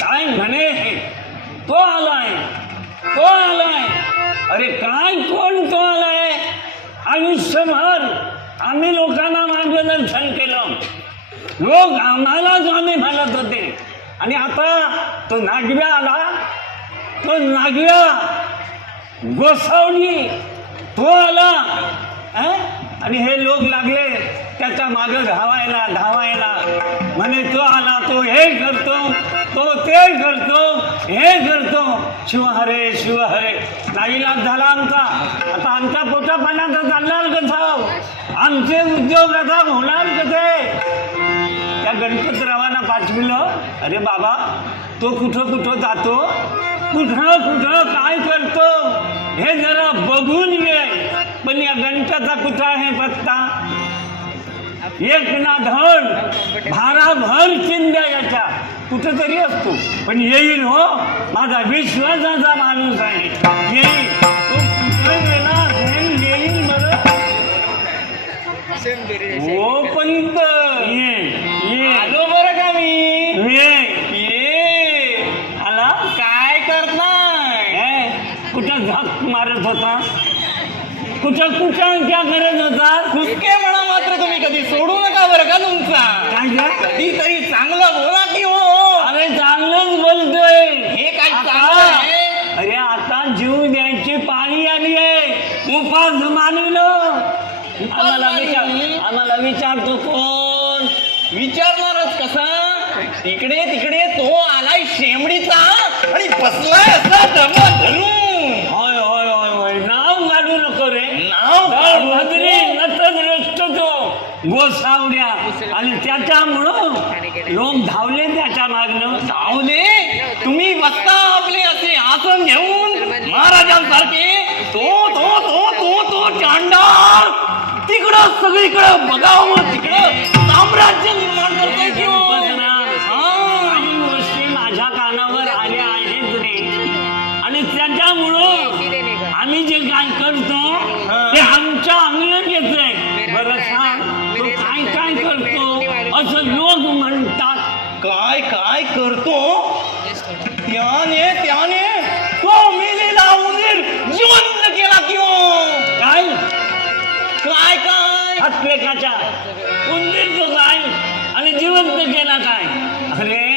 काय म्हणे तो आलाय तो आलाय. अरे काय कोण तो आलाय. आयुष्यभर आम्ही लोकांना मार्गदर्शन केलं, लोक आम्हालाच आम्ही म्हणत होते, आणि आता तो नागव्या आला, तो नागव्या गोसावली तो आला. आणि हे लोक लागले त्याच्या मागं धावायला म्हणे तो आला, तो हे करतो, तो ते करतो, हे करतो. शिवहरे शिवहरे. नाईलाज झाला आमचा. आता आमच्या पोटा पाण्याचा चालणार कसं, आमचे उद्योग आता होणार कसे. त्या गणपतरावांना पाठविलं. अरे बाबा तो कुठं जातो, कुठं काय करतो हे जरा बघून ये. पण या गणपतीचा कुठं आहे पत्ता. एक ना धड भाराभर चिंध्या याच्या कुठंतरी असतो, पण येईल हो. माझा विश्वासाचा माणूस आहे, येईल. तो कुठं गेला येईल बरं. हो पंत ये आलो बरं का मी. ये आला. काय करताय. कुठं झक मारत होता, कुठं क्या करत होता. खुसके म्हणा मात्र तुम्ही कधी सोडू नका बरं का तुमचा. कधीतरी चांगलं बोला की हो. अरे चांगलंच बोलतोय. हे काय चांगलं आहे. अरे आता जीव द्यायची पाळी आली आहे. उपास मानलं. आम्हाला विचारतो कोण. विचारणारच कसा. तिकडे तो आलाय शेंबडीचा आणि बसलाय असा दमा धरून. होय होय होय होय. नाव काढू नको रे. नाव भद्री नतद्रष्ट तो गोसावड्या. आणि त्याच्यामुळं लोक धावले त्याच्या मागणं. धावले. तुम्ही बसता आपले असे आसन घेऊन महाराजांसारखे. तो चांडाळ तिकडं सगळीकडं बघावं. तिकडं साम्राज्य निर्माण करतोय किंवा काही गोष्टी माझ्या कानावर आल्या आहेत रे. आणि त्याच्यामुळं आम्ही जे काय करतो ते आमच्या अंगणात येतंय. बरं सांग तो काय करतो असं लोक म्हणतात. काय करतो. त्याने तो मेलेला उंदीर जिवंत केला किंवा काय काय हत्लेकाच्या उंदीरचं काय आणि जिवंत केला काय. अरे